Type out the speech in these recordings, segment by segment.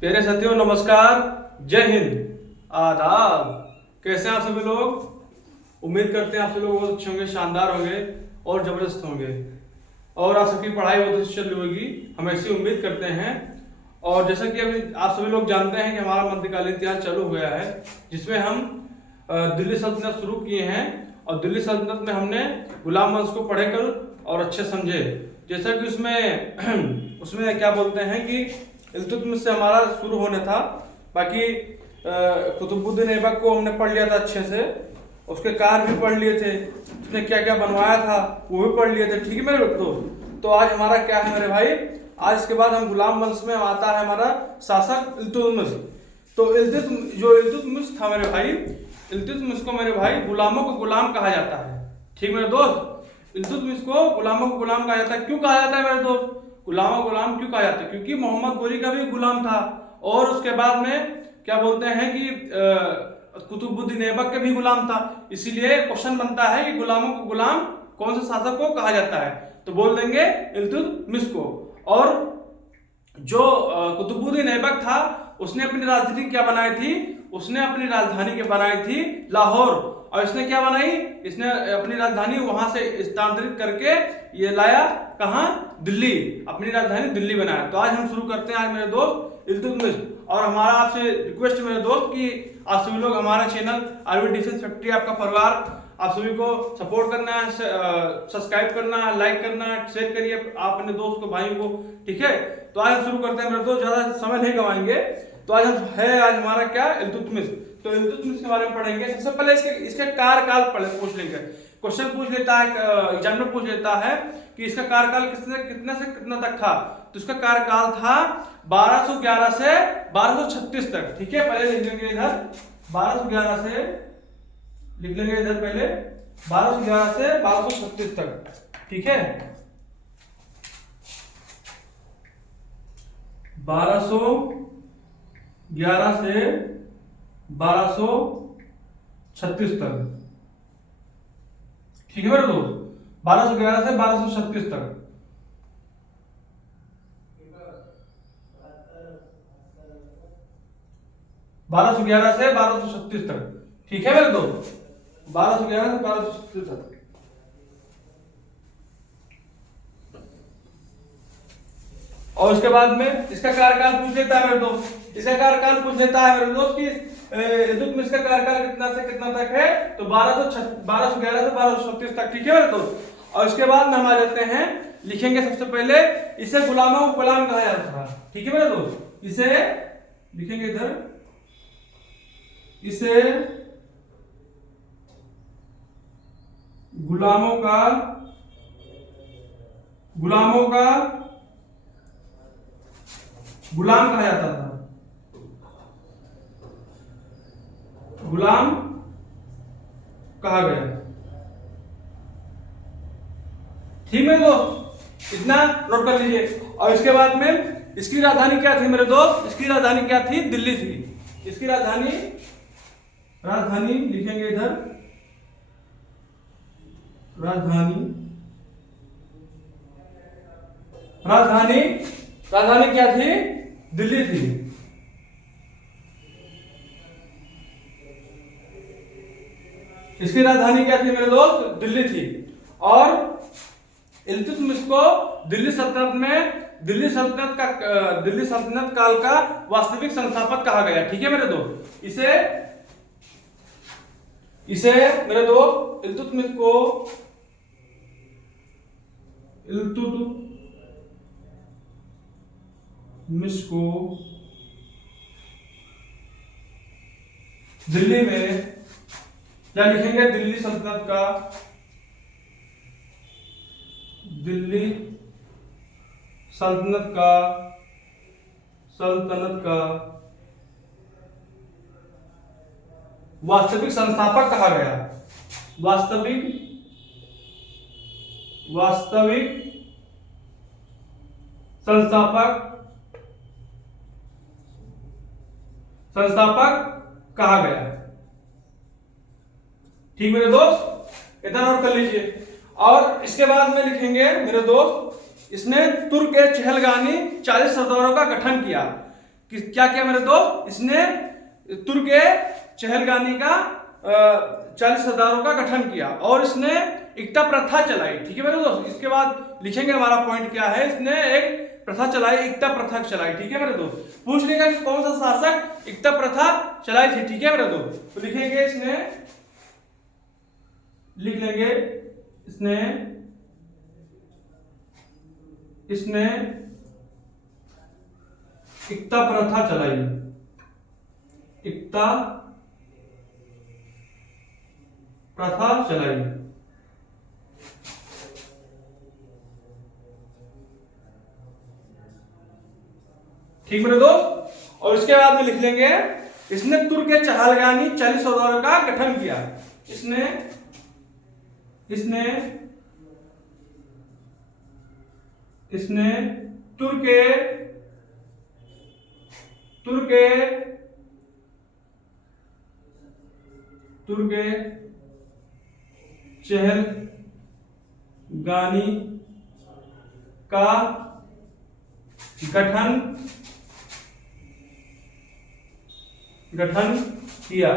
प्यारे साथियों नमस्कार, जय हिंद, आदाब। कैसे हैं आप सभी लोग? उम्मीद करते हैं आप सभी लोग बहुत अच्छे होंगे, शानदार होंगे और जबरदस्त होंगे और आप सबकी पढ़ाई बहुत अच्छी चल रही होगी, हम ऐसी उम्मीद करते हैं। और जैसा कि अभी आप सभी लोग जानते हैं कि हमारा मध्यकालीन इतिहास चालू हो गया है, जिसमें हम दिल्ली सल्तनत शुरू किए हैं और दिल्ली सल्तनत में हमने गुलाम वंश को पढ़े कल और अच्छे समझे। जैसा कि उसमें उसमें क्या बोलते हैं कि इल्तुतमिश से हमारा शुरू होना था। बाकी कुतुबुद्दीन ऐबक को हमने पढ़ लिया था अच्छे से, उसके कार्य भी पढ़ लिए थे, उसने क्या क्या बनवाया था वो भी पढ़ लिए थे। ठीक है मेरे दोस्त, तो आज हमारा क्या है मेरे भाई, आज इसके बाद हम गुलाम वंश में आता है हमारा शासक इल्तुतमिश। तो इल्तुतमिश था मेरे भाई, इल्तुतमिश को मेरे भाई गुलामों को गुलाम कहा जाता है। ठीक मेरे दोस्त, इल्तुतमिश को गुलामों को गुलाम कहा जाता है। क्यों कहा जाता है मेरे दोस्त, गुलामों को गुलाम क्यों कहा जाता है? क्योंकि मोहम्मद गोरी का भी गुलाम था और उसके बाद में क्या बोलते हैं कि कुतुबुद्दीन ऐबक के भी गुलाम था। इसीलिए क्वेश्चन बनता है कि गुलामों को गुलाम कौन से शासक को कहा जाता है, तो बोल देंगे इल्तुतमिश को। और जो कुतुबुद्दीन ऐबक था उसने अपनी राजधानी क्या बनाई थी, उसने अपनी राजधानी क्या बनाई थी, लाहौर। और इसने क्या बनाई, इसने अपनी राजधानी वहां से स्थानांतरित करके ये लाया कहां, दिल्ली, अपनी राजधानी दिल्ली बनाया। तो आज हम शुरू करते हैं आज मेरे दोस्त इल्तुतमिश। और हमारा आपसे रिक्वेस्ट मेरे दोस्त कि आप सभी लोग हमारा चैनल आरवी डिफेंस फैक्ट्री आपका परिवार, आप सभी को सपोर्ट करना है, सब्सक्राइब करना है, लाइक करना है, शेयर करिए आप अपने दोस्त को, भाई को। ठीक है, तो आज हम शुरू करते हैं मेरे दोस्त, ज्यादा समय नहीं गवाएंगे। तो आज हम है आज हमारा क्या, इल्तुतमिश। तो इल्तुतमिश के बारे में पढ़ेंगे। सबसे पहले इसके कार्यकाल पूछ लेंगे। क्वेश्चन पूछ लेता है, एग्जाम में पूछ लेता है कि इसका कार्यकाल कितने से कितना तक था। तो इसका कार्यकाल था 1211 से 1236 तक। ठीक है, पहले लिख लेंगे इधर 1211 से, लिख लेंगे इधर पहले 1211 से 1236 तक। ठीक है, 1211 से 1236 तक। ठीक है मेरे दोस्त, 1211 से 1236 तक। बारह सौ ग्यारह से 1236 तक। ठीक है मेरे दोस्त, 1211 से 1236 तक। और उसके बाद में इसका कार्यकाल पूछ लेता है मेरे दोस्त, इसका कार्यकाल पूछ लेता है मेरे दोस्त कि इल्तुतमिश का कार्यकाल कितना से कितना तक है। तो 1211 से 1236 तक। ठीक है मेरे दोस्त, और उसके बाद में हम आ जाते हैं, लिखेंगे सबसे पहले इसे गुलामों को गुलाम कहा जाता था। ठीक है मेरे दोस्त, इसे लिखेंगे इधर, इसे गुलामों का गुलाम कहा जाता था, गुलाम कहा गया। ठीक है दोस्त, इतना नोट कर लीजिए। और इसके बाद में इसकी राजधानी क्या थी मेरे दोस्त, इसकी राजधानी क्या थी, दिल्ली थी। इसकी राजधानी लिखेंगे इधर, राजधानी क्या थी, दिल्ली थी। इसकी राजधानी क्या थी मेरे दोस्त, दिल्ली थी। और इल्तुतमिश को दिल्ली सल्तनत काल का वास्तविक संस्थापक कहा गया। ठीक है मेरे दोस्त, इसे मेरे दोस्त इल्तुतमिश को दिल्ली में क्या लिखेंगे, दिल्ली सल्तनत का वास्तविक संस्थापक कहा गया। वास्तविक संस्थापक कहा गया। ठीक मेरे दोस्त, इतना नोट कर लीजिए। और इसके बाद में लिखेंगे मेरे दोस्त, इसने तुर्क चहलगानी 40 सरदारों का गठन किया। क्या किया मेरे दोस्त, इसने तुर्क चहलगानी का 40 सरदारों का गठन किया और इसने एकता प्रथा चलाई। ठीक है मेरे दोस्त, इसके बाद लिखेंगे हमारा पॉइंट क्या है, इसने एक प्रथा चलाई, एकता प्रथा चलाई। ठीक है मेरे दोस्त, पूछ लेगा कि कौन सा शासक एकता प्रथा चलाई थी। ठीक है मेरे दोस्त, तो लिखेंगे इसने, लिख लेंगे इसने एकता प्रथा चलाई, एकता प्रथा चलाई। ठीक मेरे दोस्त, और इसके बाद में लिख लेंगे इसने तुर्क चहलगानी 40 सरदारों का गठन किया। इसने तुर्क चहलगानी का गठन किया।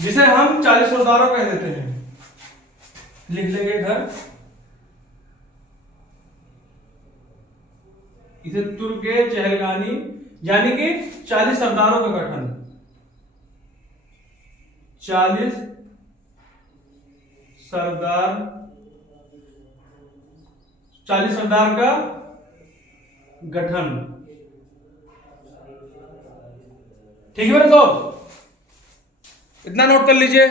जिसे हम 40 सरदारों कह देते हैं। लिख लेंगे इधर, इसे तुर्क चहलगानी यानी कि 40 सरदारों का गठन, 40 सरदार का गठन। ठीक है मेरे दोस्त, इतना नोट कर लीजिए।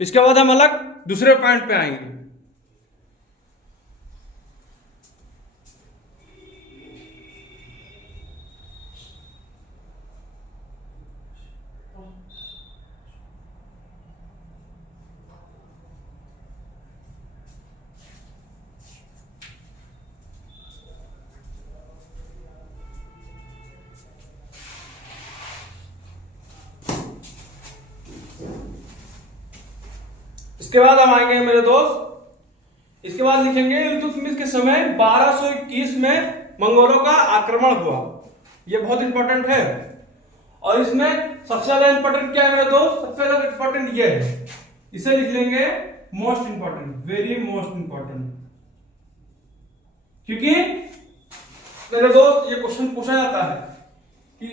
इसके बाद हम अलग दूसरे पॉइंट पे आएंगे। इसके बाद हम आएंगे मेरे दोस्त, इसके बाद लिखेंगे इल्तुतमिश के समय 1221 में मंगोलों का आक्रमण हुआ। ये बहुत इंपॉर्टेंट है, और इसमें सबसे ज्यादा इंपॉर्टेंट क्या है मेरे दोस्त, सबसे ज्यादा इंपॉर्टेंट ये है, इसे लिख लेंगे most important, very most important. क्योंकि मेरे दोस्त ये क्वेश्चन पूछा जाता है कि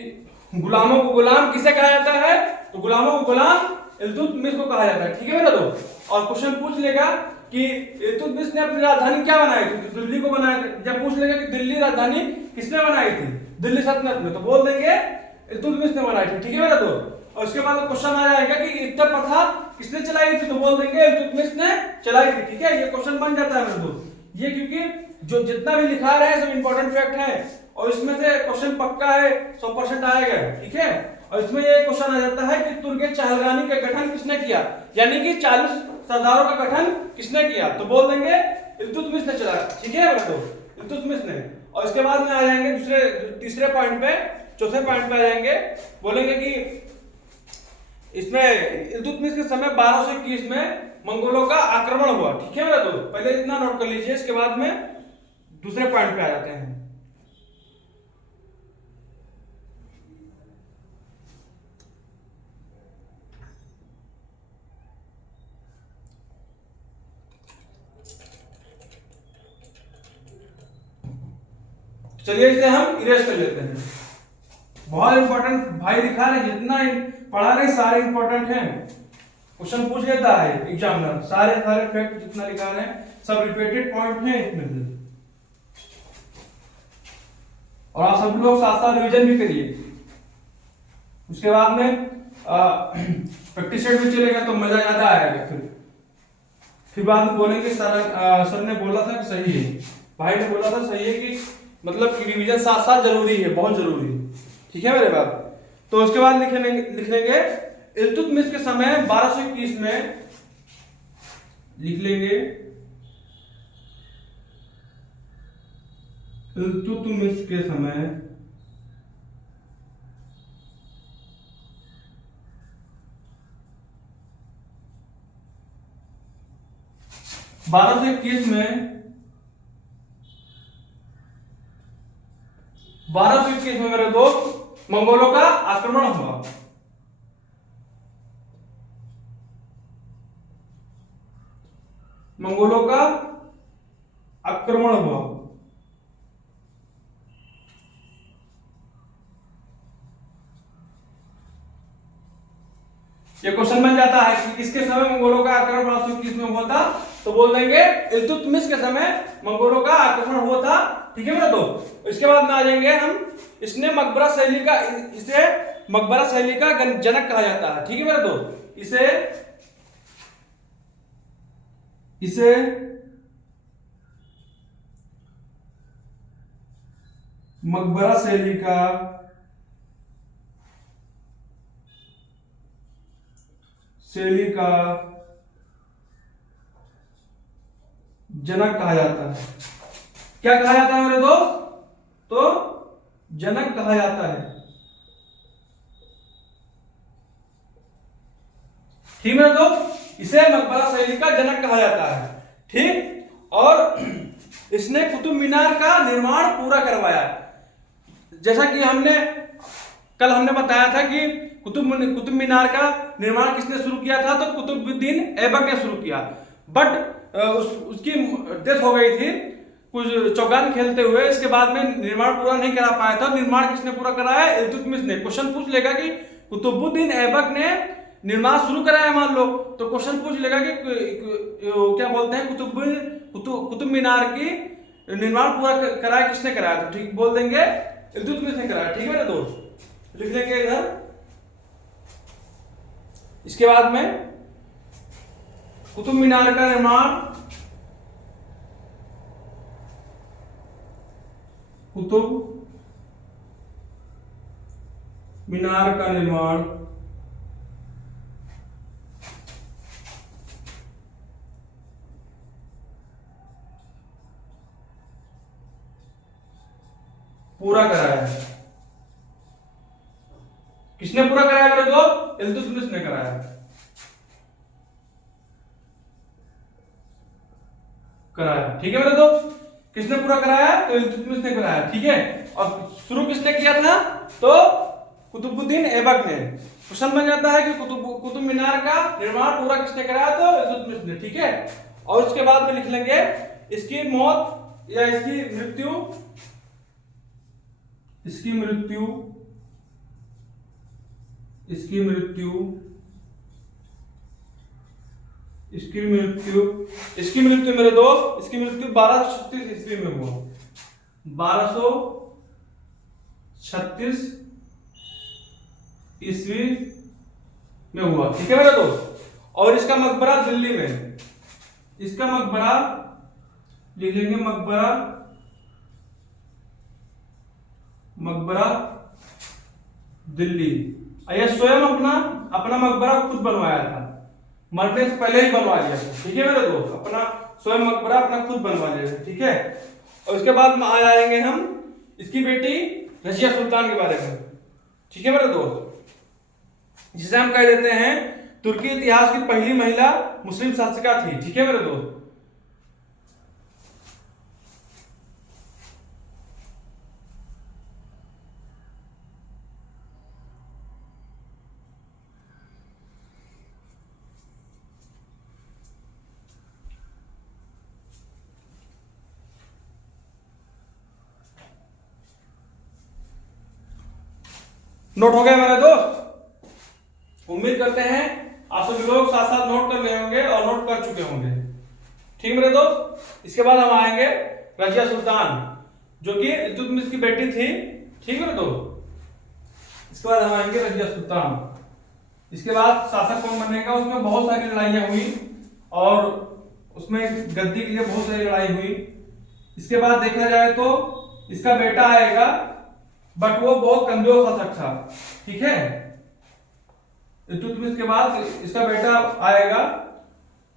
गुलामों को गुलाम किसे कहा जाता है, तो गुलामों को गुलाम इल्तुतमिश को कहा जाता है। ठीक है मेरे दोस्त, और क्वेश्चन पूछ लेगा कि इल्तुतमिश ने अपनी राजधानी क्या बनाई थी, तो दिल्ली को बनाया था। जब पूछ लेगा कि दिल्ली राजधानी किसने बनाई थी, दिल्ली सल्तनत में, तो बोल देंगे इल्तुतमिश ने बनाई थी। ठीक है मेरे दोस्त, और उसके बाद क्वेश्चन आ जाएगा कि एकता प्रथा किसने चलाई थी, तो बोल देंगे इल्तुतमिश ने चलाई थी। ठीक है, ये क्वेश्चन बन जाता है मेरे दोस्त। ये क्योंकि जो जितना भी लिखा रहे हैं सब इंपॉर्टेंट फैक्ट है, और इसमें से क्वेश्चन पक्का है, 100% आएगा। ठीक है, और इसमें ये क्वेश्चन आ जाता है कि तुर्क चहलगानी का गठन किसने किया, यानी कि 40 सरदारों का गठन किसने किया, तो बोल देंगे इल्तुतमिश ने चलाया। ठीक है दोस्तों, इल्तुतमिश ने। और इसके बाद में आ जाएंगे तीसरे पॉइंट पे, चौथे पॉइंट पे आ जाएंगे, बोलेंगे कि इसमें इल्तुतमिश के समय 1221 में मंगोलों का आक्रमण हुआ। ठीक है मेरा दोस्त, पहले इतना नोट कर लीजिए, इसके बाद में दूसरे पॉइंट पे आ जाते हैं। चलिए इसे हम इरेज कर लेते हैं। बहुत इंपॉर्टेंट भाई दिखा रहे, जितना पढ़ा रहे सारे इंपॉर्टेंट हैं। क्वेश्चन पूछ लेता है एग्जामिनर, सारे फैक्ट जितना लिखा रहे हैं सब रिपीटेड पॉइंट हैं इसमें से, और आप सब लोग साथ साथ रिवीजन भी करिए। उसके बाद में प्रैक्टिस सेट भी चलेगा तो मजा ज्यादा आएगा। फिर बाद में बोलेंगे सर ने बोला था कि सही है, भाई ने बोला था सही है, कि मतलब कि रिवीजन साथ साथ जरूरी है, बहुत जरूरी है। ठीक है मेरे बात। तो उसके बाद लिख लेंगे इल्तुतमिश के समय 1221 में, लिख लेंगे इल्तुतमिश के समय 1221 में 1221 में मेरे दोस्त मंगोलों का आक्रमण हुआ। मंगोलों का आक्रमण हुआ। ये क्वेश्चन बन जाता है कि किसके समय मंगोलों का आक्रमण 1221 में हुआ था, तो बोल देंगे इल्तुतमिश के समय मंगोलों का आक्रमण हुआ था। ठीक है मेरे दोस्त। इसके बाद में आ जाएंगे हम, इसने मकबरा शैली का, इसे मकबरा शैली का जनक कहा जाता है। ठीक है मेरे दोस्त। इसे मकबरा शैली का जनक कहा जाता है। क्या कहा जाता है मेरे दोस्त? तो जनक कहा जाता है। ठीक है दोस्त, इसे मकबरा शैली का जनक कहा जाता है। ठीक, और इसने कुतुब मीनार का निर्माण पूरा करवाया। जैसा कि कल हमने बताया था कि कुतुब मीनार का निर्माण किसने शुरू किया था, तो कुतुबुद्दीन ऐबक ने शुरू किया। बट उसकी डेथ हो गई थी कुछ चौगान खेलते हुए। इसके बाद में निर्माण पूरा नहीं करा पाया था। निर्माण किसने पूरा कराया? इल्तुतमिश ने। क्वेश्चन पूछ लेगा कि कुतुबुद्दीन ऐबक ने निर्माण शुरू कराया मान लो, तो क्वेश्चन पूछ लेगा कि क्या बोलते हैं कुतुब मीनार की निर्माण पूरा कराया किसने कराया? तो ठीक बोल देंगे इल्तुतमिश ने कराया। ठीक है मेरे दोस्त, लिख लेंगे इधर। इसके बाद में कुतुब मीनार का निर्माण पूरा कराया है। किसने पूरा कराया मेरे दोस्त? इल्तुतमिश ने कराया। ठीक है मेरे दोस्त, किसने पूरा कराया? तो इल्तुतमिश ने कराया। ठीक है, और शुरू किसने किया था? तो कुतुबुद्दीन ऐबक ने। क्वेश्चन बन जाता है कि कुतुब मीनार का निर्माण पूरा किसने कराया? तो इल्तुतमिश ने। ठीक है, और उसके बाद में लिख लेंगे इसकी मौत या इसकी मृत्यु मेरे दोस्त, इसकी मृत्यु 1236 ईस्वी में हुआ। 1236 ईस्वी में हुआ। ठीक है मेरे दोस्त, और इसका मकबरा दिल्ली में। इसका मकबरा लिख लेंगे, मकबरा दिल्ली। यह स्वयं अपना मकबरा खुद बनवाया था, मरने से पहले ही बनवा लिया था। ठीक है मेरे दोस्त, अपना स्वयं मकबरा अपना खुद बनवा लिया था। ठीक है, और उसके बाद में आ जाएंगे हम इसकी बेटी रजिया सुल्तान के बारे में। ठीक है मेरे दोस्त, जिसे हम कह देते हैं तुर्की इतिहास की पहली महिला मुस्लिम शासिका थी। ठीक है मेरे दोस्त, नोट हो गया मेरे दोस्त? उम्मीद करते हैं आप सभी लोग साथ साथ नोट कर रहे होंगे और नोट कर चुके होंगे। ठीक मेरे दोस्त, इसके बाद हम आएंगे रजिया सुल्तान, जो कि इल्तुतमिश की बेटी थी। ठीक मेरे दोस्त, इसके बाद हम आएंगे रजिया सुल्तान। इसके बाद शासक कौन बनेगा, उसमें बहुत सारी लड़ाइयां हुई और उसमें गद्दी के लिए बहुत सारी लड़ाई हुई। इसके बाद देखा जाए तो इसका बेटा आएगा, बट वो बहुत कमजोर शासक था। ठीक है, इल्तुतमिश के बाद इसका बेटा आएगा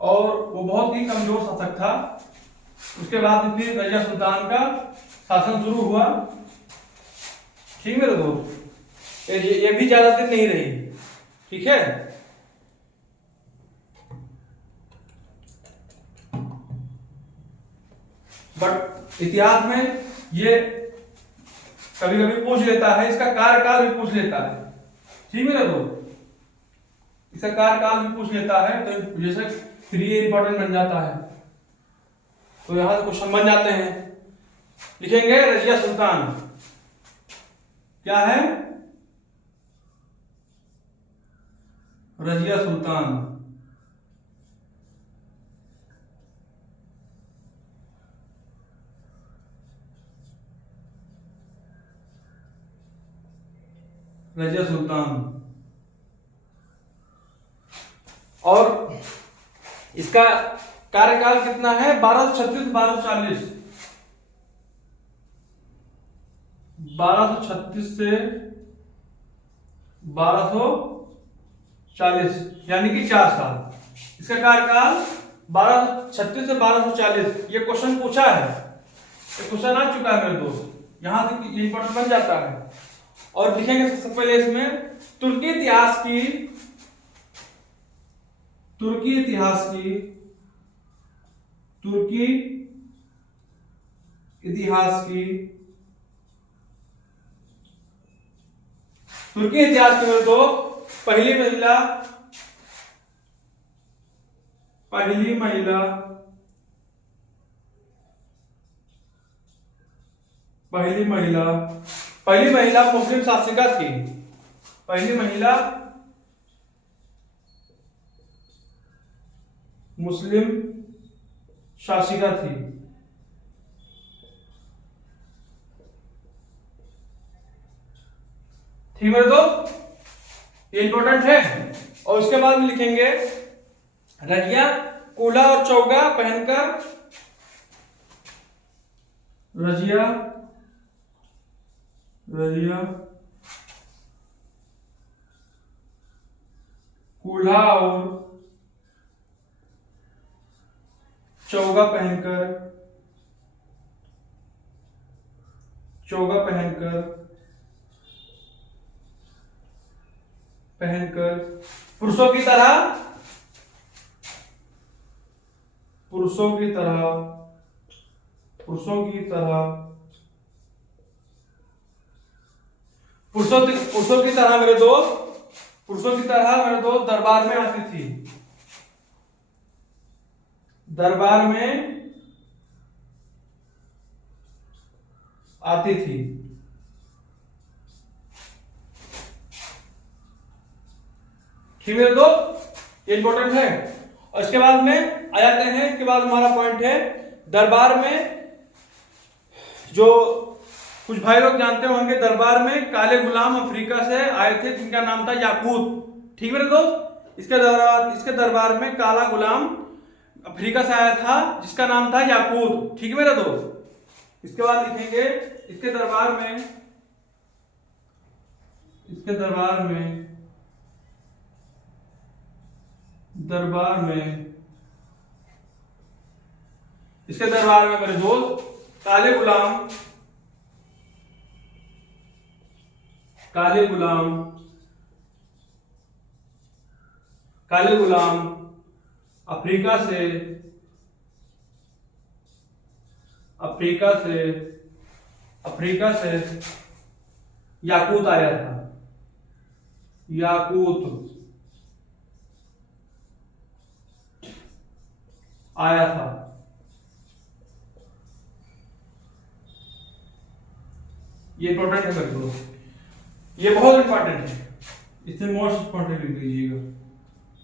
और वो बहुत ही कमजोर शासक था। उसके बाद फिर रजिया सुल्तान का शासन शुरू हुआ। ठीक मेरे दोस्त, ये भी ज्यादा दिन नहीं रही। ठीक है, बट इतिहास में ये कभी कभी पूछ लेता है, इसका कार्यकाल भी पूछ लेता है। ठीक है ना दोस्त, इसका कार्यकाल भी पूछ लेता है, तो जैसे फिर ये इंपॉर्टेंट बन जाता है, तो यहां से क्वेश्चन बन जाते हैं। लिखेंगे रजिया सुल्तान, क्या है, रजिया सुल्तान। रजिया सुल्तान, और इसका कार्यकाल कितना है, 1236 1240, 1236 से 1240, यानी कि 4 साल। इसका कार्यकाल 1236 से 1240। ये क्वेश्चन पूछा है, ये क्वेश्चन आ चुका है मेरे दोस्त, यहां से ये इंपॉर्टेंट बन जाता है। और लिखेंगे सबसे पहले इसमें तुर्की इतिहास की, तुर्की इतिहास की, तुर्की इतिहास की, तुर्की इतिहास की मेरे दोस्त पहली महिला, पहली महिला, पहली महिला, पहली महिला मुस्लिम शासिका थी, पहली महिला मुस्लिम शासिका थी। ठीक है दोस्त, ये इंपॉर्टेंट है। और उसके बाद में लिखेंगे रजिया कूला और चौगा पहनकर, रजिया, रजिया कूल्हा और चौगा पहनकर, चौगा पहनकर, पहनकर पुरुषों की तरह, पुरुषों की तरह, पुरुषों की तरह, पुरुषों की तरह मेरे दोस्त, पुरुषों की तरह मेरे दोस्त दरबार में आती थी, दरबार में आती थी। ठीक है दोस्त, ये इंपॉर्टेंट है। और इसके बाद में आ जाते हैं, इसके बाद हमारा पॉइंट है दरबार में, जो कुछ भाई लोग जानते होंगे, दरबार में काले गुलाम अफ्रीका से आए थे जिनका नाम था याकूत। ठीक है दोस्त, इसके दरबार में काला गुलाम अफ्रीका से आया था जिसका नाम था याकूत। ठीक है मेरे दोस्त, इसके बाद लिखेंगे इसके दरबार में, इसके दरबार में, दरबार में, इसके दरबार में मेरे दोस्त काले गुलाम, काले गुलाम, काले गुलाम अफ्रीका से, अफ्रीका से, अफ्रीका से याकूत आया था, याकूत आया था। ये इंपॉर्टेंट है मेरे दोस्त, ये बहुत इंपॉर्टेंट है, इसमें मोस्ट इंपॉर्टेंट लिख लीजिएगा।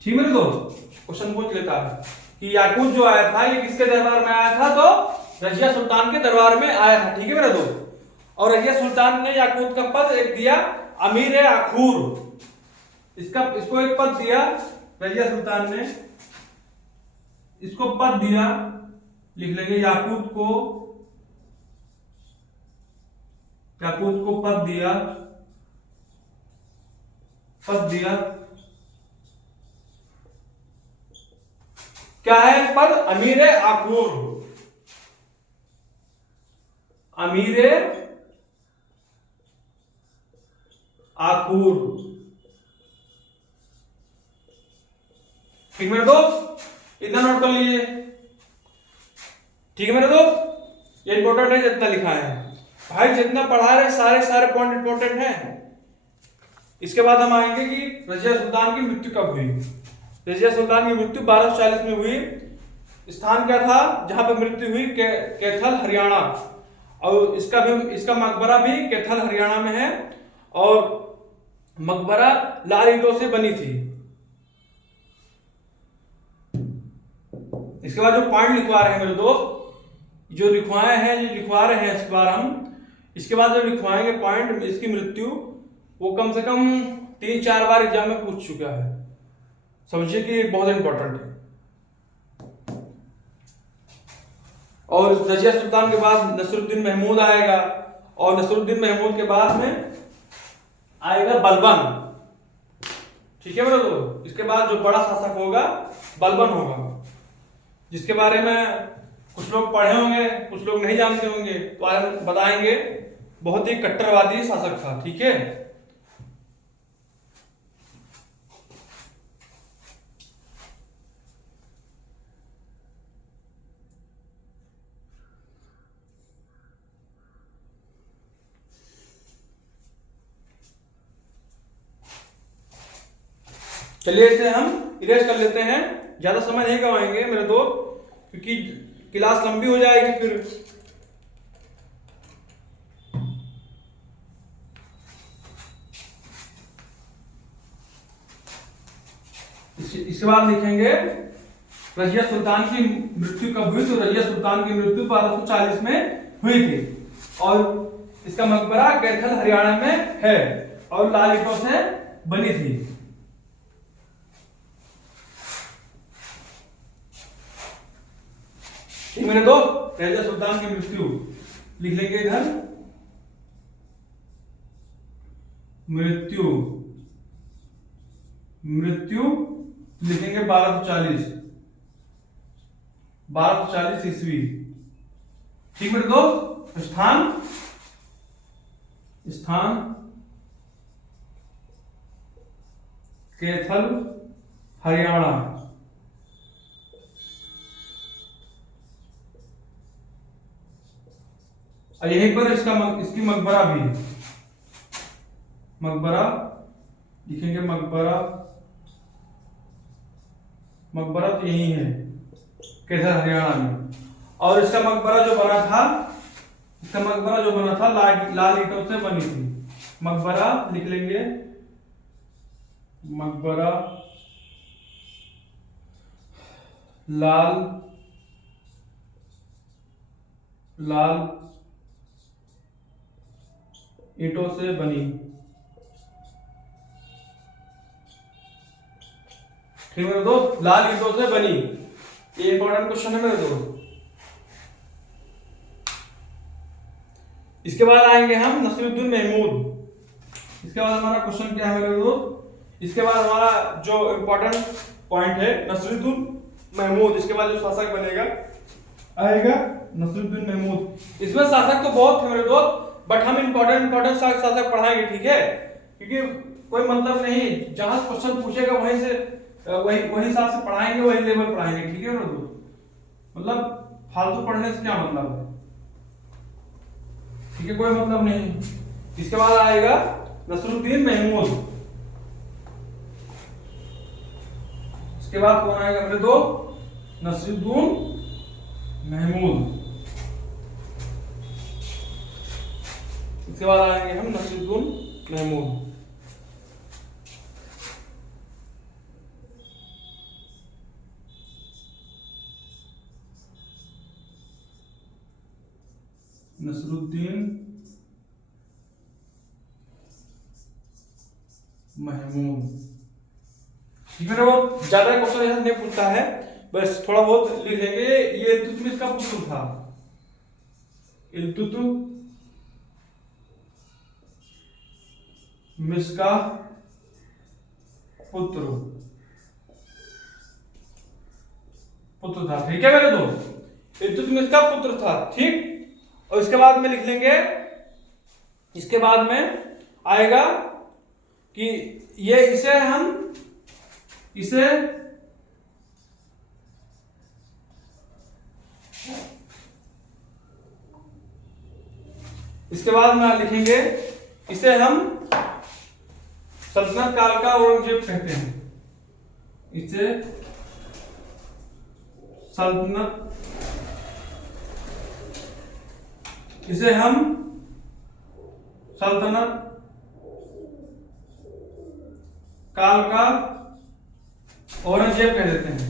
ठीक है मेरे दोस्त, क्वेश्चन पूछ लेता है कि याकूत जो आया था ये किसके दरबार में आया था, तो रजिया सुल्तान के दरबार में आया था। ठीक है मेरे दोस्त, और रजिया सुल्तान ने याकूत का पद एक दिया अमीर आखूर, इसको एक पद दिया, रजिया सुल्तान ने इसको पद दिया, लिख लेंगे याकूत को, याकूत को पद दिया, पद दिया। क्या है पद, अमीर आखूर, अमीर आखूर। ठीक है मेरे दोस्त, इतना नोट कर लीजिए। ठीक है मेरे दोस्त, ये इंपॉर्टेंट है जितना लिखा है। भाई जितना पढ़ा रहे सारे सारे पॉइंट इंपॉर्टेंट हैं। इसके बाद हम आएंगे कि रजिया सुल्तान की मृत्यु कब हुई। रजिया सुल्तान की मृत्यु 1240 में हुई। स्थान क्या था जहां पर मृत्यु हुई? कैथल हरियाणा। और इसका मकबरा भी कैथल हरियाणा में है। और मकबरा लाल ईंटों से बनी थी। इसके बाद जो पॉइंट लिखवा रहे हैं मेरे दोस्त, जो लिखवाए हैं जो लिखवा रहे हैं इसके बाद हम इसके बाद जो लिखवाएंगे पॉइंट, इसकी मृत्यु वो कम से कम 3-4 बार एग्जाम में पूछ चुका है। समझिए कि बहुत इंपॉर्टेंट है। और रजिया सुल्तान के बाद नसरुद्दीन महमूद आएगा। और नसरुद्दीन महमूद के बाद में आएगा बलबन। ठीक है मेरे दोस्त। इसके बाद जो बड़ा शासक होगा बलबन होगा, जिसके बारे में कुछ लोग पढ़े होंगे, कुछ लोग नहीं जानते होंगे, तो आज हम बताएंगे। बहुत ही कट्टरवादी शासक था। ठीक है। चलिए इसे हम इरेज कर लेते हैं, ज्यादा समय नहीं गवाएंगे मेरे दोस्त, क्योंकि क्लास लंबी हो जाएगी फिर। इसके बाद लिखेंगे रजिया सुल्तान की मृत्यु कब हुई। तो रजिया सुल्तान की मृत्यु 1240 में हुई थी। और इसका मकबरा कैथल हरियाणा में है और लाल ईंटों से बनी थी। ठीक मेरे दोस्त। रजिया सुल्तान की मृत्यु लिख लेंगे इधर। मृत्यु लिखेंगे 1240 ईस्वी। ठीक मेरे दोस्त। स्थान कैथल हरियाणा। और यहीं पर इसकी मकबरा भी है। मकबरा लिखेंगे। मकबरा तो यही है कैथल हरियाणा में। और इसका मकबरा जो बना था लाल ईंटों से बनी थी। मकबरा लिख लेंगे। मकबरा लाल ईंटों से बनी। ठीक मेरे दोस्त। लाल ईंटों से बनी। ये इंपॉर्टेंट क्वेश्चन है मेरे दोस्त। इसके बाद आएंगे हम नसीरुद्दीन महमूद। इसके बाद हमारा क्वेश्चन क्या है मेरे दोस्त? इसके बाद हमारा जो इंपॉर्टेंट पॉइंट है नसीरुद्दीन महमूद। इसके बाद जो शासक बनेगा आएगा नसीरुद्दीन महमूद। इसमें शासक तो बहुत थे मेरे दोस्त, बट हम इंपॉर्टेंट शासक पढ़ाएंगे। ठीक है। क्योंकि कोई मतलब नहीं, जहां क्वेश्चन पूछेगा वहीं से वही हिसाब से पढ़ाएंगे, वही लेवल पढ़ाएंगे। ठीक है मेरे दोस्त। मतलब फालतू पढ़ने से क्या मतलब है? ठीक है, कोई मतलब नहीं। इसके बाद आएगा नसरुद्दीन महमूद। इसके बाद कौन आएगा मेरे दोस्त? नसरुद्दीन महमूद। इसके बाद आएंगे हम नसरुद्दीन महमूद। नसरुद्दीन महमूद। ठीक है। वो ज्यादा क्वेश्चन ऐसा नहीं पूछता है, बस थोड़ा बहुत लिख लेंगे। ये इल्तुतमिश का पुत्र था। इल्तुतमिश का पुत्र था। ठीक है मेरे दोस्त। इल्तुतमिश का पुत्र था। ठीक। और इसके बाद में लिख लेंगे, इसके बाद में आएगा कि इसे इसके बाद में लिखेंगे, इसे हम सल्तनत काल का औरंगजेब कहते हैं। इसे सल्तनत, इसे हम सल्तनत काल का औरंगजेब कह देते हैं।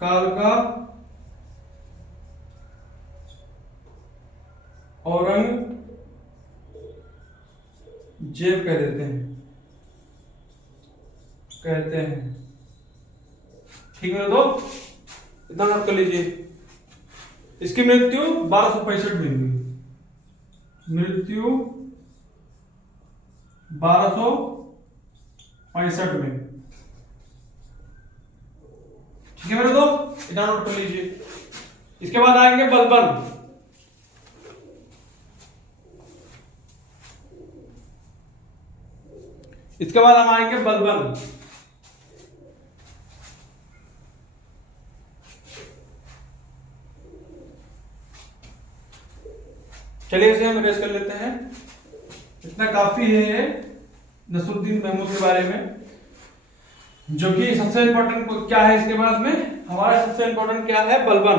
काल का औरंगजेब कह देते हैं, ठीक है। तो इतना नोट कर लीजिए। इसकी मृत्यु 1265 में हुई, मृत्यु 1265 में, ठीक है मेरे दोस्त, इतना नोट कर लीजिए। इसके बाद आएंगे बलबन। इसके बाद हम आएंगे बलबन। चलिए इसे हम रेस कर लेते हैं। इतना काफी है ये नसरुद्दीन महमूद के बारे में, जो कि सबसे इंपॉर्टेंट क्या है इसके बाद में, हमारा सबसे इंपॉर्टेंट क्या है, बलबन,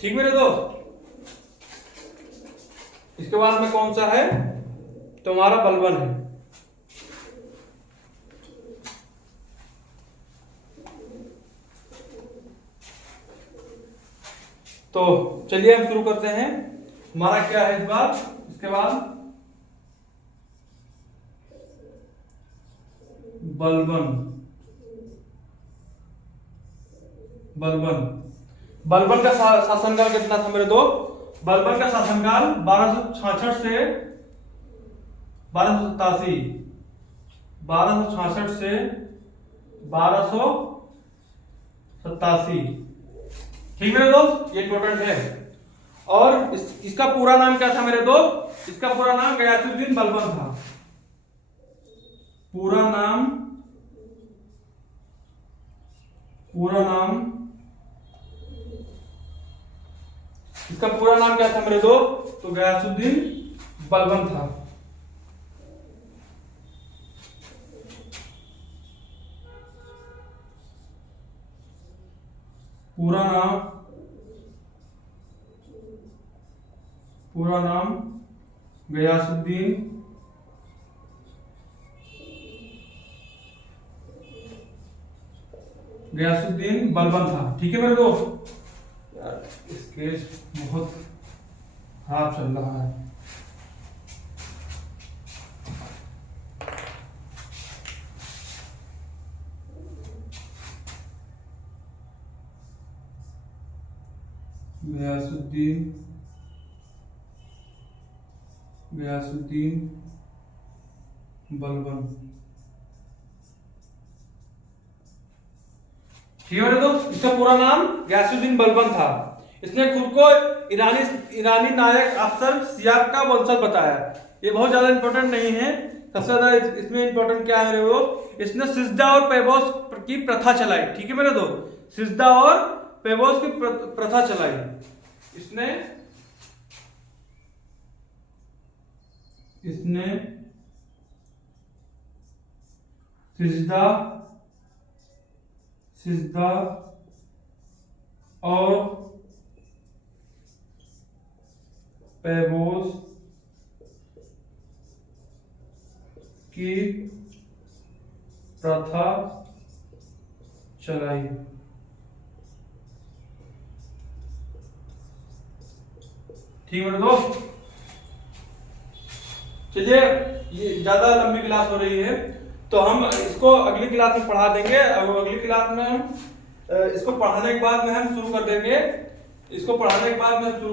ठीक मेरे दोस्त। इसके बाद में कौन सा है, तो हमारा बलबन है। तो चलिए हम शुरू करते हैं। हमारा क्या है इस बार, इसके बाद बलबन। बलबन, बलबन का शासनकाल कितना था मेरे दोस्त? बलबन का शासनकाल 1266 से 1287, 1266 से 1287, ठीक मेरे दोस्त, ये इंपॉर्टेंट है। और इसका पूरा नाम क्या था मेरे दोस्त? इसका पूरा नाम गयासुद्दीन बलबन था। पूरा नाम इसका पूरा नाम क्या था मेरे दोस्त? तो गयासुद्दीन बलबन था। पूरा नाम गयासुद्दीन बलबन था, ठीक है मेरे दोस्त। यार स्केच बहुत खराब चल रहा है। गयासुद्दीन बलबन, ठीक है दोस्त। इसका पूरा नाम गयासुद्दीन बलबन था। इसने खुद को ईरानी नायक अफसर सियाक का वंशज बताया। ये बहुत ज्यादा इंपॉर्टेंट नहीं है। सबसे ज्यादा इसमें इंपॉर्टेंट क्या है मेरे दोस्त? इसने सिजदा और पैबोस की प्रथा चलाई, ठीक है मेरे दोस्त, सिजदा और पैबोस की प्रथा चलाई। इसने सिजदा और पैबोस की प्रथा चलाई, ठीक है दोस्त। चलिए ये ज्यादा लंबी क्लास हो रही है, तो हम इसको अगली क्लास में पढ़ा देंगे। और अगली क्लास में हम इसको पढ़ाने के बाद में हम शुरू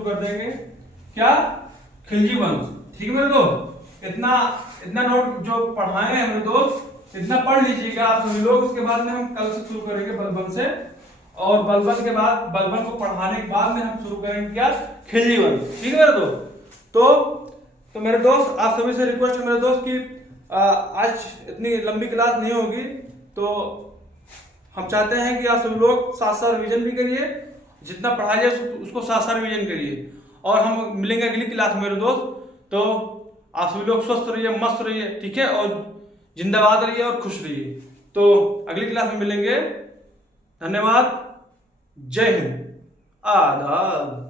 कर देंगे, क्या, खिलजी वंश, ठीक है मेरे दोस्त। इतना नोट जो पढ़ाए हैं मेरे दोस्त, इतना पढ़ लीजिएगा आप सभी लोग। उसके बाद में हम कल से शुरू करेंगे बलबन से, और बलबन के बाद, बलबन को पढ़ाने के बाद में हम शुरू करेंगे क्या, खिलजी वन। ठीक है मेरे दोस्त। तो मेरे दोस्त, आप सभी से रिक्वेस्ट है मेरे दोस्त कि आज इतनी लंबी क्लास नहीं होगी, तो हम चाहते हैं कि आप सभी लोग साथ साथ रिवीजन भी करिए, जितना पढ़ा जाए उसको साथ साथ रिवीजन करिए। और हम मिलेंगे अगली क्लास में मेरे दोस्त। तो आप सभी लोग स्वस्थ रहिए, मस्त रहिए, ठीक है, और जिंदाबाद रहिए और खुश रहिए। तो अगली क्लास में मिलेंगे। धन्यवाद। जय हिंद। आदाब।